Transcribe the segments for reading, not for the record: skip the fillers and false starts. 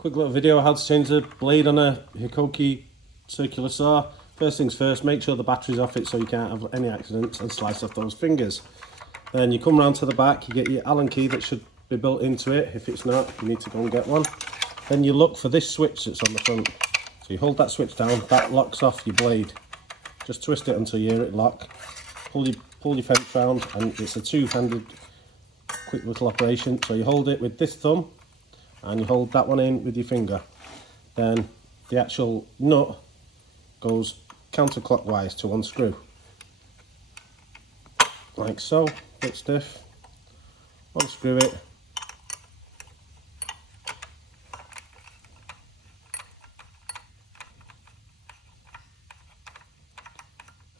Quick little video how to change the blade on a HIKOKI circular saw. First things first, make sure the battery's off it so you can't have any accidents and slice off those fingers. Then you come round to the back, you get your Allen key that should be built into it. If it's not, you need to go and get one. Then you look for this switch that's on the front. So you hold that switch down, that locks off your blade. Just twist it until you hear it lock. Pull your fence round, and it's a two-handed quick little operation. So you hold it with this thumb and you hold that one in with your finger. Then the actual nut goes counterclockwise to unscrew. Like so, bit stiff. Unscrew it.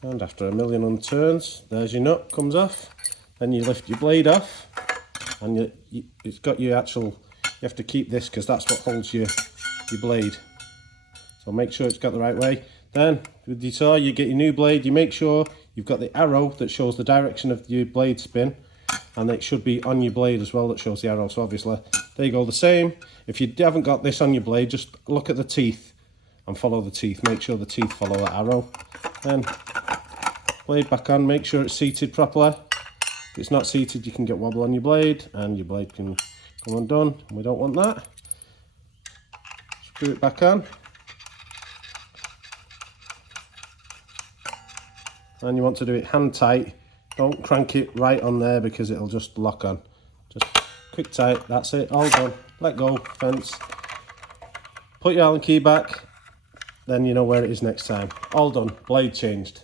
And after a million unturns, there's your nut, comes off. Then you lift your blade off, and it's got your actual, you have to keep this because that's what holds your blade. So make sure it's got the right way. Then with your saw, you get your new blade, you make sure you've got the arrow that shows the direction of your blade spin, and it should be on your blade as well that shows the arrow. So obviously, there you go, the same. If you haven't got this on your blade, just look at the teeth and follow the teeth. Make sure the teeth follow that arrow. Then blade back on, make sure it's seated properly. If it's not seated, you can get wobble on your blade and your blade can go undone. We don't want that. Screw it back on. And you want to do it hand tight. Don't crank it right on there because it'll just lock on. Just quick tight, that's it, all done. Let go, fence. Put your Allen key back, then you know where it is next time. All done, blade changed.